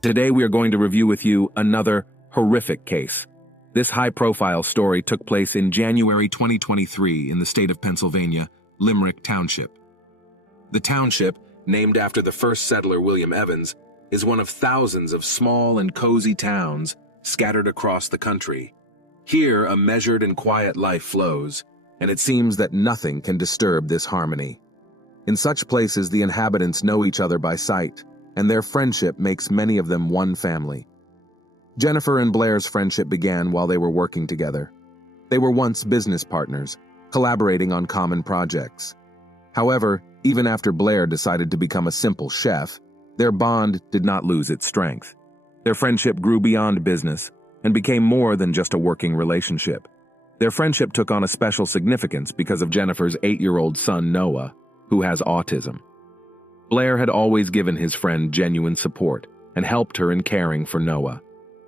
Today we are going to review with you another horrific case. This high-profile story took place in January 2023 in the state of Pennsylvania, Limerick Township. The township, named after the first settler William Evans, is one of thousands of small and cozy towns scattered across the country. Here, a measured and quiet life flows, and it seems that nothing can disturb this harmony. In such places, the inhabitants know each other by sight, and their friendship makes many of them one family. Jennifer and Blair's friendship began while they were working together. They were once business partners, collaborating on common projects. However, even after Blair decided to become a simple chef, their bond did not lose its strength. Their friendship grew beyond business and became more than just a working relationship. Their friendship took on a special significance because of Jennifer's 8-year-old son, Noah, who has autism. Blair had always given his friend genuine support and helped her in caring for Noah.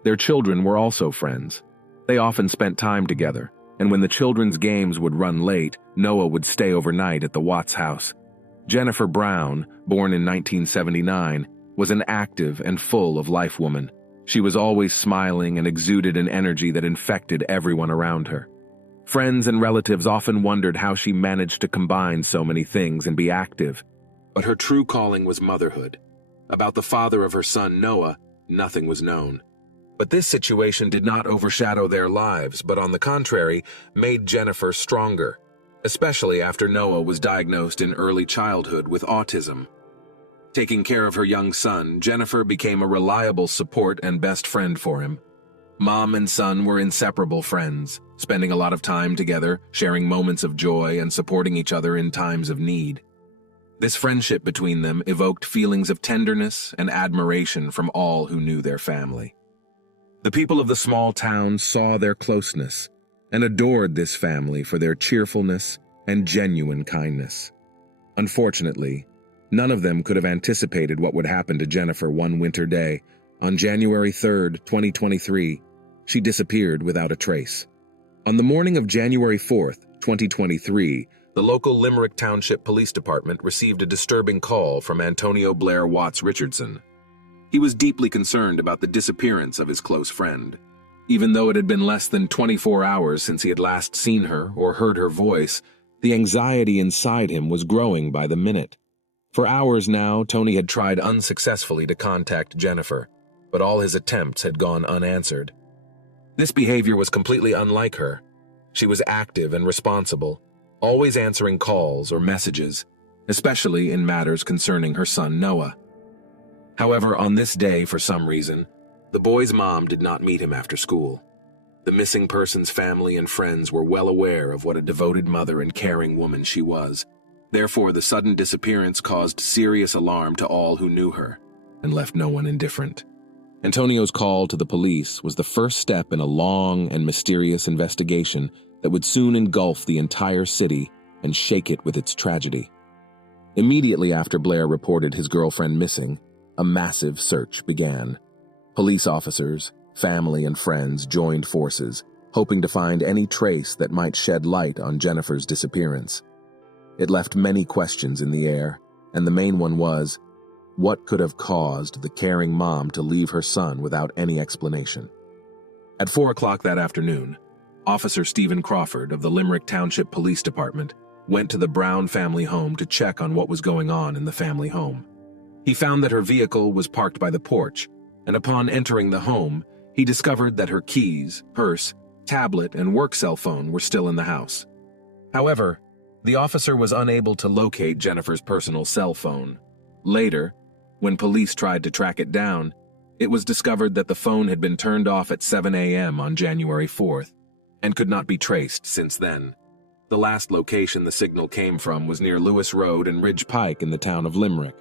Their children were also friends. They often spent time together, and when the children's games would run late, Noah would stay overnight at the Watts house. Jennifer Brown, born in 1979, was an active and full of life woman. She was always smiling and exuded an energy that infected everyone around her. Friends and relatives often wondered how she managed to combine so many things and be active. But her true calling was motherhood. About the father of her son, Noah, nothing was known. But this situation did not overshadow their lives, but on the contrary, made Jennifer stronger, especially after Noah was diagnosed in early childhood with autism. Taking care of her young son, Jennifer became a reliable support and best friend for him. Mom and son were inseparable friends, spending a lot of time together, sharing moments of joy and supporting each other in times of need. This friendship between them evoked feelings of tenderness and admiration from all who knew their family. The people of the small town saw their closeness and adored this family for their cheerfulness and genuine kindness. Unfortunately, none of them could have anticipated what would happen to Jennifer one winter day. On January 3, 2023, she disappeared without a trace. On the morning of January 4, 2023, the local Limerick Township Police Department received a disturbing call from Antonio Blair Watts Richardson. He was deeply concerned about the disappearance of his close friend. Even though it had been less than 24 hours since he had last seen her or heard her voice, the anxiety inside him was growing by the minute. For hours now, Tony had tried unsuccessfully to contact Jennifer, but all his attempts had gone unanswered. This behavior was completely unlike her. She was active and responsible, always answering calls or messages, especially in matters concerning her son Noah. However, on this day, for some reason, the boy's mom did not meet him after school. The missing person's family and friends were well aware of what a devoted mother and caring woman she was. Therefore, the sudden disappearance caused serious alarm to all who knew her and left no one indifferent. Antonio's call to the police was the first step in a long and mysterious investigation that would soon engulf the entire city and shake it with its tragedy. Immediately after Blair reported his girlfriend missing, a massive search began. Police officers, family, and friends joined forces, hoping to find any trace that might shed light on Jennifer's disappearance. It left many questions in the air, and the main one was, what could have caused the caring mom to leave her son without any explanation? At 4 o'clock that afternoon, Officer Stephen Crawford of the Limerick Township Police Department went to the Brown family home to check on what was going on in the family home. He found that her vehicle was parked by the porch, and upon entering the home, he discovered that her keys, purse, tablet, and work cell phone were still in the house. However, the officer was unable to locate Jennifer's personal cell phone. Later, when police tried to track it down, it was discovered that the phone had been turned off at 7 a.m. on January 4th and could not be traced since then. The last location the signal came from was near Lewis Road and Ridge Pike in the town of Limerick.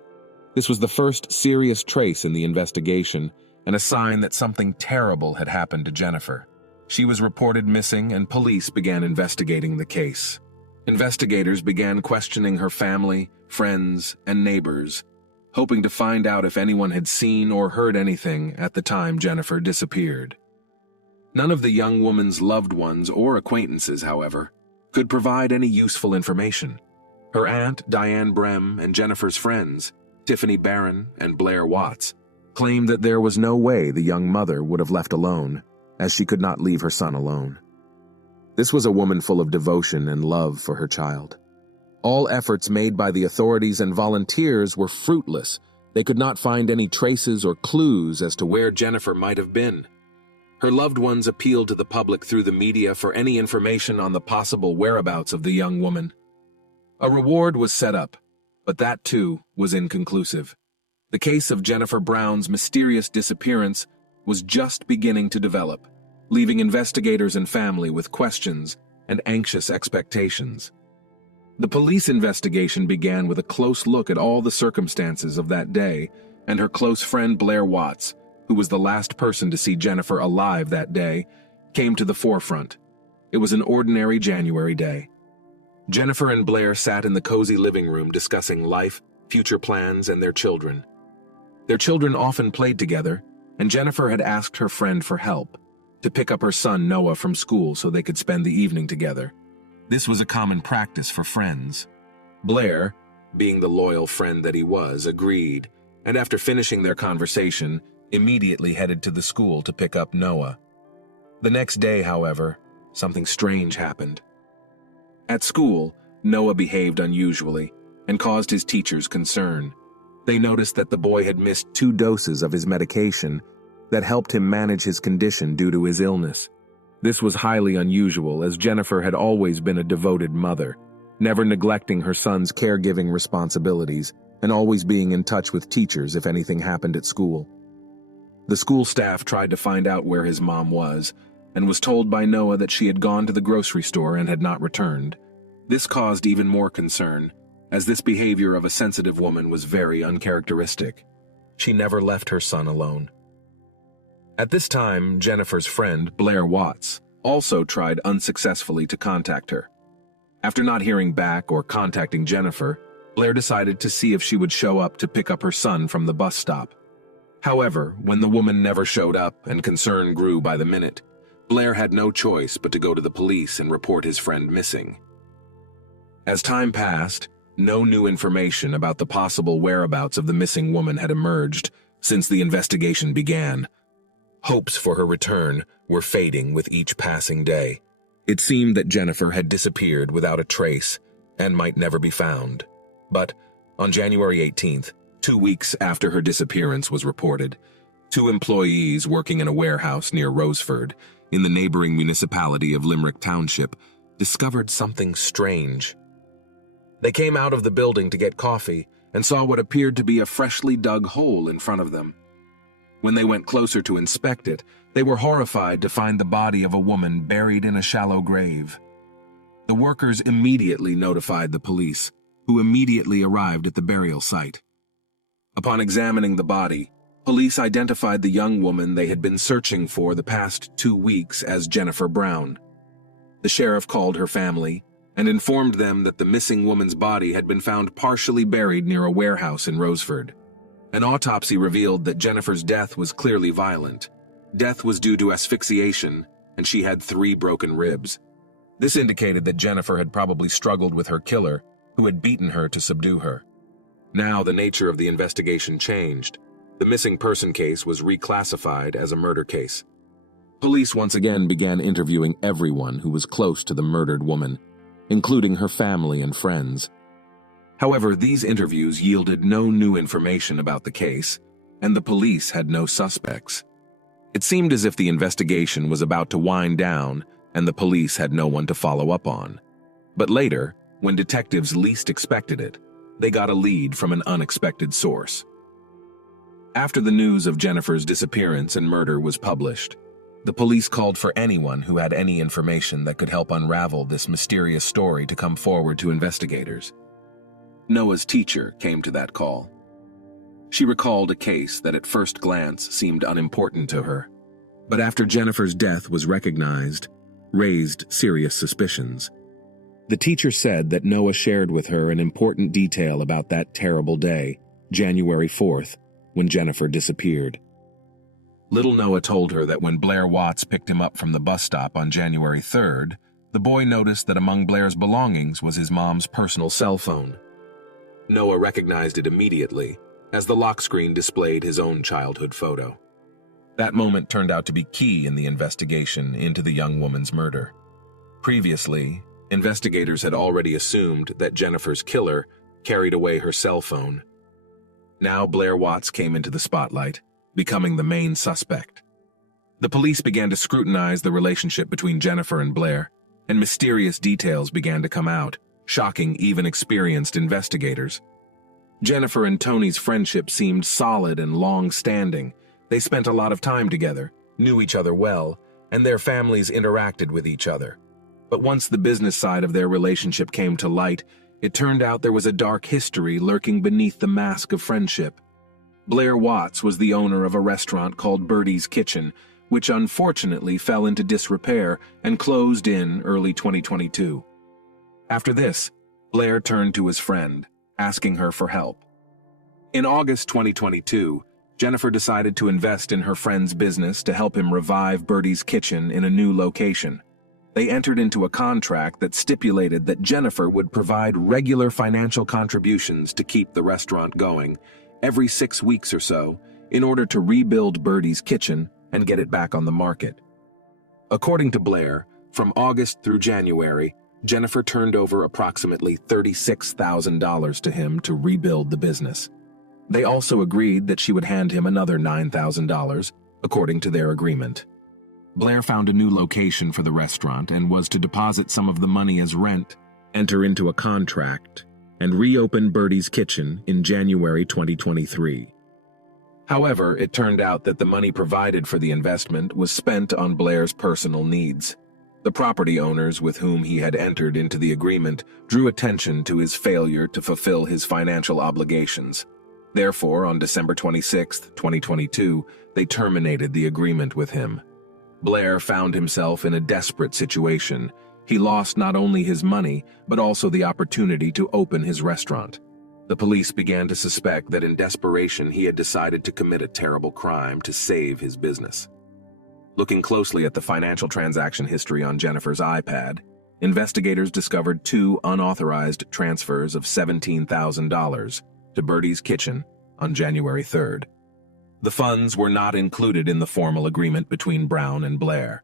This was the first serious trace in the investigation and a sign that something terrible had happened to Jennifer. She was reported missing and police began investigating the case. Investigators began questioning her family, friends, and neighbors, hoping to find out if anyone had seen or heard anything at the time Jennifer disappeared. None of the young woman's loved ones or acquaintances, however, could provide any useful information. Her aunt, Diane Brem, and Jennifer's friends, Tiffany Barron and Blair Watts, claimed that there was no way the young mother would have left alone, as she could not leave her son alone. This was a woman full of devotion and love for her child. All efforts made by the authorities and volunteers were fruitless. They could not find any traces or clues as to where Jennifer might have been. Her loved ones appealed to the public through the media for any information on the possible whereabouts of the young woman. A reward was set up, but that too was inconclusive. The case of Jennifer Brown's mysterious disappearance was just beginning to develop, leaving investigators and family with questions and anxious expectations. The police investigation began with a close look at all the circumstances of that day and her close friend Blair Watts, who was the last person to see Jennifer alive that day, came to the forefront. It was an ordinary January day. Jennifer and Blair sat in the cozy living room discussing life, future plans, and their children. Their children often played together, and Jennifer had asked her friend for help, to pick up her son Noah from school so they could spend the evening together. This was a common practice for friends. Blair, being the loyal friend that he was, agreed, and after finishing their conversation, immediately headed to the school to pick up Noah. The next day, however, something strange happened. At school, Noah behaved unusually and caused his teachers concern. They noticed that the boy had missed 2 doses of his medication that helped him manage his condition due to his illness. This was highly unusual, as Jennifer had always been a devoted mother, never neglecting her son's caregiving responsibilities and always being in touch with teachers if anything happened at school. The school staff tried to find out where his mom was and was told by Noah that she had gone to the grocery store and had not returned. This caused even more concern, as this behavior of a sensitive woman was very uncharacteristic. She never left her son alone. At this time, Jennifer's friend, Blair Watts, also tried unsuccessfully to contact her. After not hearing back or contacting Jennifer, Blair decided to see if she would show up to pick up her son from the bus stop. However, when the woman never showed up and concern grew by the minute, Blair had no choice but to go to the police and report his friend missing. As time passed, no new information about the possible whereabouts of the missing woman had emerged since the investigation began. Hopes for her return were fading with each passing day. It seemed that Jennifer had disappeared without a trace and might never be found. But on January 18th, 2 weeks after her disappearance was reported, 2 employees working in a warehouse near Roseford, in the neighboring municipality of Limerick Township, discovered something strange. They came out of the building to get coffee and saw what appeared to be a freshly dug hole in front of them. When they went closer to inspect it, they were horrified to find the body of a woman buried in a shallow grave. The workers immediately notified the police, who immediately arrived at the burial site. Upon examining the body, police identified the young woman they had been searching for the past 2 weeks as Jennifer Brown. The sheriff called her family and informed them that the missing woman's body had been found partially buried near a warehouse in Roseford. An autopsy revealed that Jennifer's death was clearly violent. Death was due to asphyxiation, and she had 3 broken ribs. This indicated that Jennifer had probably struggled with her killer, who had beaten her to subdue her. Now the nature of the investigation changed. The missing person case was reclassified as a murder case. Police once again began interviewing everyone who was close to the murdered woman, including her family and friends. However, these interviews yielded no new information about the case, and the police had no suspects. It seemed as if the investigation was about to wind down and the police had no one to follow up on. But later, when detectives least expected it, they got a lead from an unexpected source. After the news of Jennifer's disappearance and murder was published, the police called for anyone who had any information that could help unravel this mysterious story to come forward to investigators. Noah's teacher came to that call. She recalled a case that at first glance seemed unimportant to her, but after Jennifer's death was recognized, raised serious suspicions. The teacher said that Noah shared with her an important detail about that terrible day, January 4th, when Jennifer disappeared. Little Noah told her that when Blair Watts picked him up from the bus stop on January 3rd, the boy noticed that among Blair's belongings was his mom's personal cell phone. Noah recognized it immediately as the lock screen displayed his own childhood photo. That moment turned out to be key in the investigation into the young woman's murder. Previously, investigators had already assumed that Jennifer's killer carried away her cell phone. Now Blair Watts came into the spotlight, becoming the main suspect. The police began to scrutinize the relationship between Jennifer and Blair, and mysterious details began to come out, shocking even experienced investigators. Jennifer and Tony's friendship seemed solid and long-standing. They spent a lot of time together, knew each other well, and their families interacted with each other. But once the business side of their relationship came to light, it turned out there was a dark history lurking beneath the mask of friendship. Blair Watts was the owner of a restaurant called Birdie's Kitchen, which unfortunately fell into disrepair and closed in early 2022. After this, Blair turned to his friend, asking her for help. In August 2022, Jennifer decided to invest in her friend's business to help him revive Birdie's Kitchen in a new location. They entered into a contract that stipulated that Jennifer would provide regular financial contributions to keep the restaurant going every 6 weeks or so in order to rebuild Birdie's Kitchen and get it back on the market. According to Blair, from August through January, Jennifer turned over approximately $36,000 to him to rebuild the business. They also agreed that she would hand him another $9,000, according to their agreement. Blair found a new location for the restaurant and was to deposit some of the money as rent, enter into a contract, and reopen Birdie's Kitchen in January 2023. However, it turned out that the money provided for the investment was spent on Blair's personal needs. The property owners with whom he had entered into the agreement drew attention to his failure to fulfill his financial obligations. Therefore, on December 26, 2022, they terminated the agreement with him. Blair found himself in a desperate situation. He lost not only his money, but also the opportunity to open his restaurant. The police began to suspect that in desperation he had decided to commit a terrible crime to save his business. Looking closely at the financial transaction history on Jennifer's iPad, investigators discovered 2 unauthorized transfers of $17,000 to Birdie's Kitchen on January 3rd. The funds were not included in the formal agreement between Brown and Blair.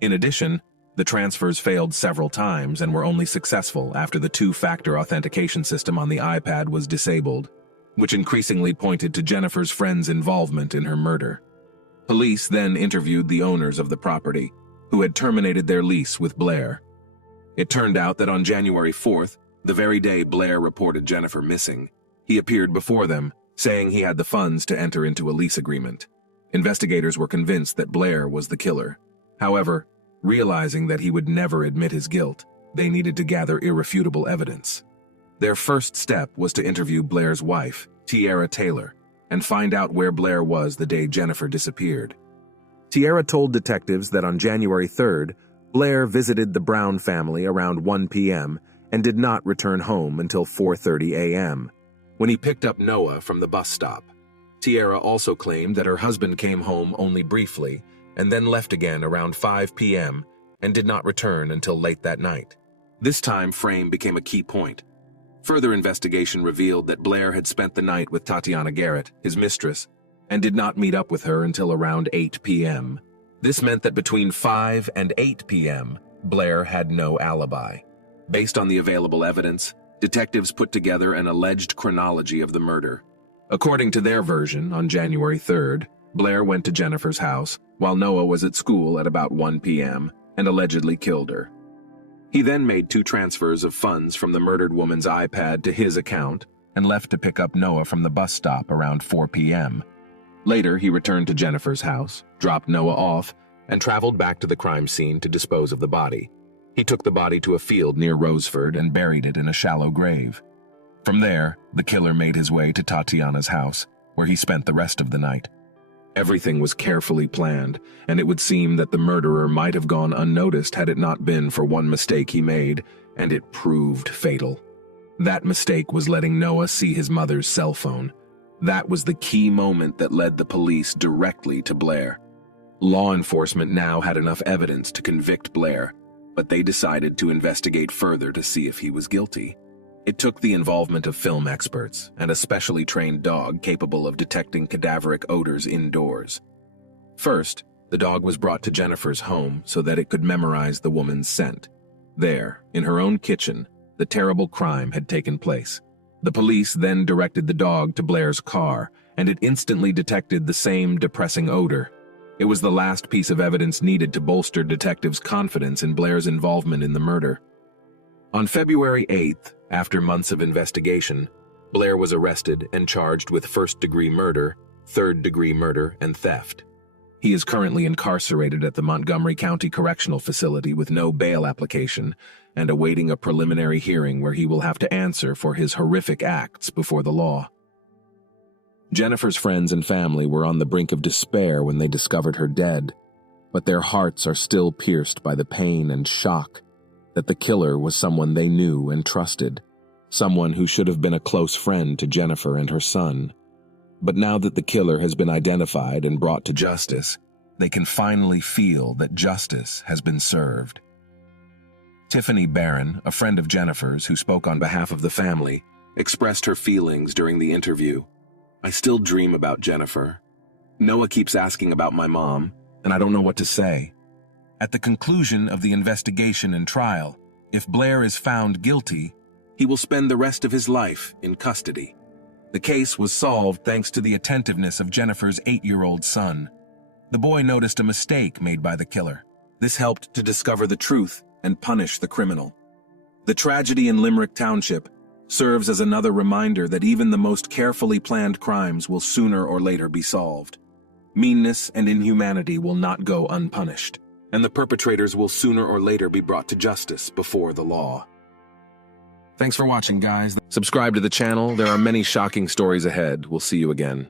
In addition, the transfers failed several times and were only successful after the 2-factor authentication system on the iPad was disabled, which increasingly pointed to Jennifer's friend's involvement in her murder. Police then interviewed the owners of the property, who had terminated their lease with Blair. It turned out that on January 4th, the very day Blair reported Jennifer missing, he appeared before them, saying he had the funds to enter into a lease agreement. Investigators were convinced that Blair was the killer. However, realizing that he would never admit his guilt, they needed to gather irrefutable evidence. Their first step was to interview Blair's wife, Tiara Taylor, and find out where Blair was the day Jennifer disappeared. Tiara told detectives that on January 3rd, Blair visited the Brown family around 1 p.m. and did not return home until 4:30 a.m., when he picked up Noah from the bus stop. Tiara also claimed that her husband came home only briefly and then left again around 5 p.m. and did not return until late that night. This time frame became a key point. Further investigation revealed that Blair had spent the night with Tatiana Garrett, his mistress, and did not meet up with her until around 8 p.m. This meant that between 5 and 8 p.m., Blair had no alibi. Based on the available evidence, detectives put together an alleged chronology of the murder. According to their version, on January 3rd, Blair went to Jennifer's house while Noah was at school at about 1 p.m. and allegedly killed her. He then made 2 transfers of funds from the murdered woman's iPad to his account and left to pick up Noah from the bus stop around 4 p.m. Later, he returned to Jennifer's house, dropped Noah off, and traveled back to the crime scene to dispose of the body. He took the body to a field near Roseford and buried it in a shallow grave. From there, the killer made his way to Tatiana's house, where he spent the rest of the night. Everything was carefully planned, and it would seem that the murderer might have gone unnoticed had it not been for one mistake he made, and it proved fatal. That mistake was letting Noah see his mother's cell phone. That was the key moment that led the police directly to Blair. Law enforcement now had enough evidence to convict Blair, but they decided to investigate further to see if he was guilty. It took the involvement of film experts and a specially trained dog capable of detecting cadaveric odors indoors. First, the dog was brought to Jennifer's home so that it could memorize the woman's scent. There, in her own kitchen, the terrible crime had taken place. The police then directed the dog to Blair's car, and it instantly detected the same depressing odor. It was the last piece of evidence needed to bolster detectives' confidence in Blair's involvement in the murder. On February 8th, after months of investigation, Blair was arrested and charged with first-degree murder, third-degree murder, and theft. He is currently incarcerated at the Montgomery County Correctional Facility with no bail application and awaiting a preliminary hearing where he will have to answer for his horrific acts before the law. Jennifer's friends and family were on the brink of despair when they discovered her dead, but their hearts are still pierced by the pain and shock that the killer was someone they knew and trusted, someone who should have been a close friend to Jennifer and her son. But now that the killer has been identified and brought to justice, they can finally feel that justice has been served. Tiffany Barron, a friend of Jennifer's who spoke on behalf of the family, expressed her feelings during the interview. "I still dream about Jennifer. Noah keeps asking about my mom, and I don't know what to say." At the conclusion of the investigation and trial, if Blair is found guilty, he will spend the rest of his life in custody. The case was solved thanks to the attentiveness of Jennifer's 8-year-old son. The boy noticed a mistake made by the killer. This helped to discover the truth and punish the criminal. The tragedy in Limerick Township serves as another reminder that even the most carefully planned crimes will sooner or later be solved. Meanness and inhumanity will not go unpunished, and the perpetrators will sooner or later be brought to justice before the law. Thanks for watching, guys. Subscribe to the channel. There are many shocking stories ahead. We'll see you again.